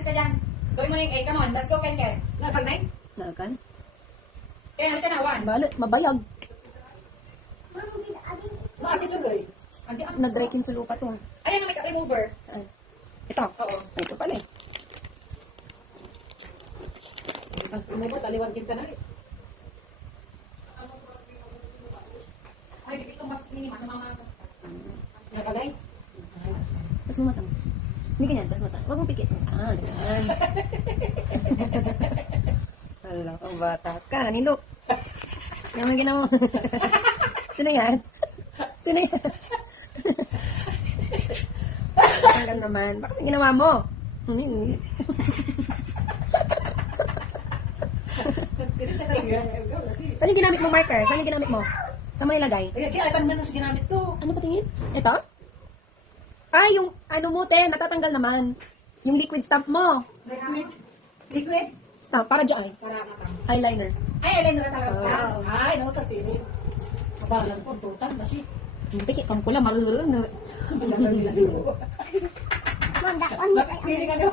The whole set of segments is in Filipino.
alis ka dyan. Gawin mo na yung 8. Come on, let's go, Ken Ken. Nakal na Naakan? Ken, halika na, 1. Balik, mabayag. Maasit yung gay. Andi, Nag-dry sa lupa to. Ayan ang makeup remover. Saan? Ito? Oo. Ay, ito pala eh. Umubot, aliwan kita na rin. Ay, ito mas minima. Namamata. Nakalay. Tapos mo matang. Hindi ganyan, tapos matang. Huwag mong pikit. Ah, ganyan. Hala, ang bata ka. Nilok. Yan ang ginawa. Sino yan? Sino yan? Tanggal naman. Bakit ang ginawa mo? Saan yung ginamit mo, marker? Saan yung ginamit mo? Saan mo nilagay? Ay, kaya atan man yung ginamit to. Ano pa tingin? Ito? Ay, yung ano mo, te, natatanggal naman. Yung liquid stamp mo. Liquid? Stamp, para dyan. Para katang. Eyeliner. Ay, alay na talaga. Oo. Ay, no, kasi ni. Kabalan po, total na siya. Yung pikit kang pula, marurun na. Pili ka daw.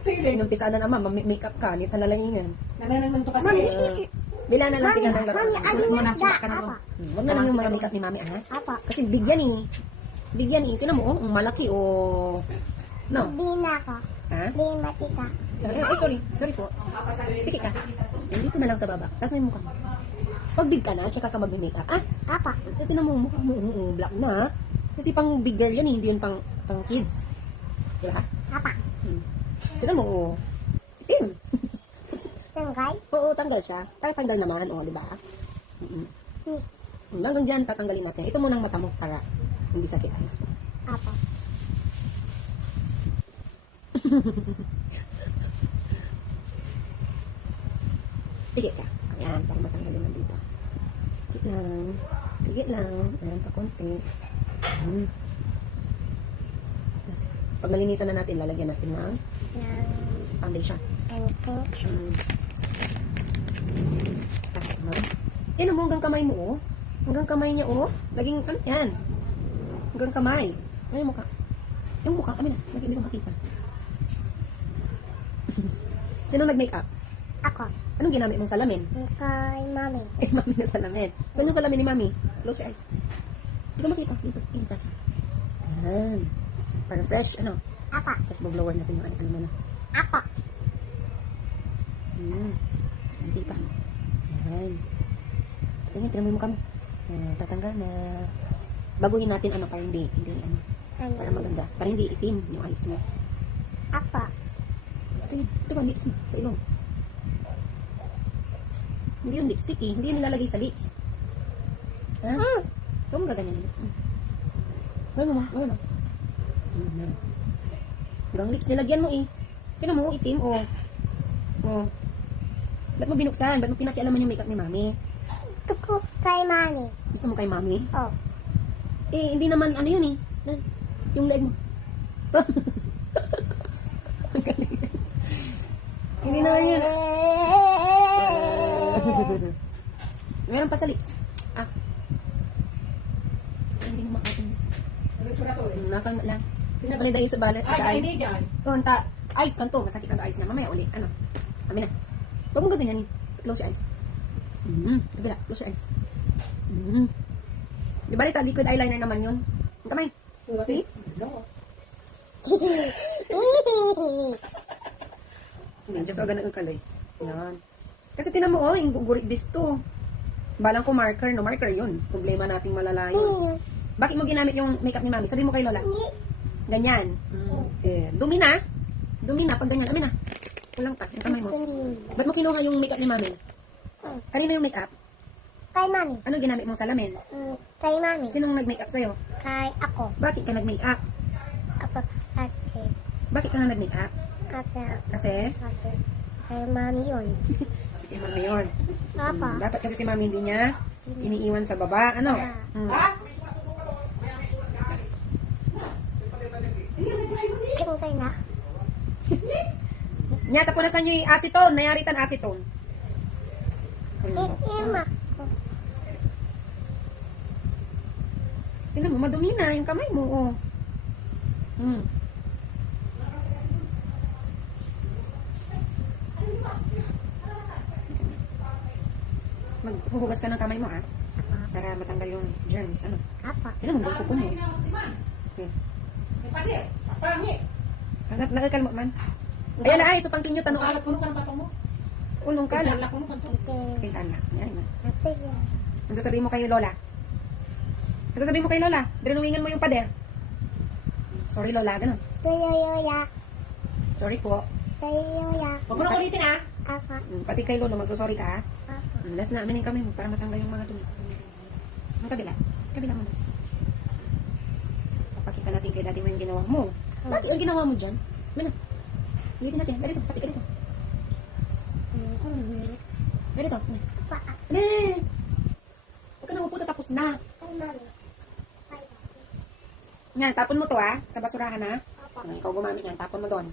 Pili. Inumpisa na naman, makeup ka, nita na lang ingan. Nananang to kasi. Bila na lang sila ng laro. Suot mo na, suot ka na to. Huwag na lang yung mga makeup ni mami, ah. Apa? Kasi bigyan eh. Bigyan eh. Ito na mo, oh, malaki oh. No? Di na ako. Ha? Di matika. Ay, sorry. Sorry po. Pikit ka. Dito na lang sa baba. Tapos na yung mukha mo. Pag big ka na, tsaka ka mag-makeup. Ah, Apa? ito na mo, mukha mo, black na. Kasi pang big girl yan eh, hindi yun pang kids. Diba? Apa? Tignan mo, oh. Itim. Tanggal? Oo, tanggal siya. Tanggal naman, oh, di ba? Hanggang dyan, tatanggalin natin. Ito muna ang mata mo para hindi sakit. Ayos mo. Apa? Pigit ka. Ayan, para matanggal yung nandito. Pigit lang. Pigit lang. Ayan, pa konti. Tapos, pag malinisan na natin, lalagyan natin ng foundation. Ang pink. Tapos, no? Yan mo, hanggang kamay mo, oh. Hanggang kamay niya, oh. Laging, ano, yan. Hanggang kamay. Ano yung mukha? Yung mukha, kami na. Hindi ko makita. Sino nag-makeup? Ako. Anong ginamit mong salamin? Kay mami. Eh, mami na salamin. Saan yung salamin ni mami? Close your eyes. Hindi ko makita. Dito, inside. Ayan. Para fresh, ano? Apa? Tapos mag-blower natin yung ano na. Apa? Hindi pa. Ayan. Tingnan mo yung mukha mo. Tatanggal na. Baguhin natin ano para hindi ano. Ano? Para maganda. Para hindi itim yung eyes mo. Apa? Ito ba lips mo? Sa ilong. Hindi yung lipstick eh. Hindi yung nilalagay sa lips. Ha? Huwag mo gaganyan yun. Gawin mo ma. Gawin mo. Hanggang lips nilagyan mo eh. Tingnan mo, itim oh. Oh. Ba't mo binuksan? Ba't mo pinakialaman yung makeup ni mami? Tuko kay mami. Gusto mo kay mami? Oh. Eh, hindi naman ano yun eh. Yung leg mo. Ang galing. Hindi naman yun. Meron pa sa lips. Ah. Ay, hindi mo makatin. Nagtsura to eh. Nakal lang. Tingnan ko nilagay sa balat. Sa Ay, ay. hindi dyan. Konta. Eyes kanto. Masakit ang eyes na. Mamaya uli. Ano? Kami na. Huwag mo gaganyanin. Close your eyes. Kabila. Close your eyes. Di ba lita? Liquid eyeliner naman yun. Ang kamay. See? Yan. Just organ ng kalay. Yan. Kasi tinan mo, oh, yung gugurit this to. Balang ko marker, no? Marker yun. Problema nating malala yun. Bakit mo ginamit yung makeup ni mami? Sabi mo kay Lola. Ganyan. Eh, dumi na. Dumi na. Pag ganyan, amin na. Kulang pa. Yung kamay mo. Ba't mo kinuha yung makeup ni mami? Kanino yung makeup? Kay mami. Ano ginamit mong salamin? Kay mami. Sinong nag-makeup sa'yo? Kay ako. Bakit ka nag-makeup? Apa? Ate. Bakit ka na nag-makeup? Ate. Kasi? Ate. Kay mami yun. Si mami yun. Apa? Dapat kasi si mami hindi niya iniiwan sa baba. Ano? Ha? Tingkay na. Nya, tapunasan niyo yung acetone. Nayaritan acetone. Ima. Tingnan mo, madumi na yung kamay mo. Oh. Huhugas ka ng kamay mo, ah. Para matanggal yung germs, ano. Apa. Tignan mo, buko mo. Okay. May padir. Papangi. Nagkalmo man. Ayan na ay, so pang kinyo tanong. Alat ko ka ng patong mo. Ulong ka lang. Alat ko ka ng Pintana. Yan na. Ate yan. Ang sasabihin mo kay Lola? Ang sasabihin mo kay Lola? Dinuwingan mo yung pader. Sorry Lola, ganun. Tuyoyoya. Sorry po. Tuyoyoya. Huwag mo na ulitin ha. Apa. Pati kay Lolo, magsusorry ka ha? Apa. Last na, aminin kami para matanggal yung mga dumi. Ang kabila. Kabila mo. Papakita natin kay Daddy mo yung ginawa mo. Daddy, yung ginawa mo dyan? Ano? Ulitin natin. Ganito, pati ka dito. Ganito. Apa. Eh! Huwag ka na upo, tapos na. Ay, mami. Yan, tapon mo to ha, sa basurahan ha. Apa. Ikaw gumamit yan, tapon mo doon.